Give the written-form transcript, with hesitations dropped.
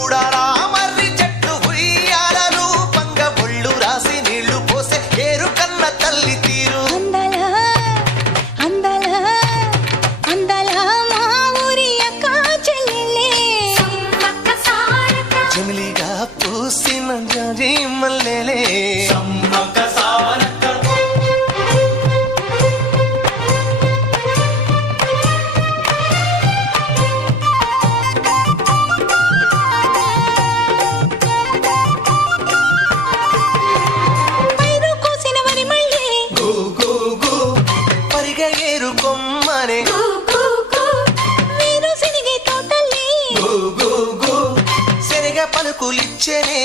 చూడాలా మర్రి చెట్టు ఉయ్యాలలు పంగ ఒళ్ళు రాసి నీళ్లు పోసే ఏరు కన్న తల్లి తీరు జమిలిగా పూసిన జాజి మల్లెలే ఏరు కొమ్మనే శనగ పలుకులిచ్చనే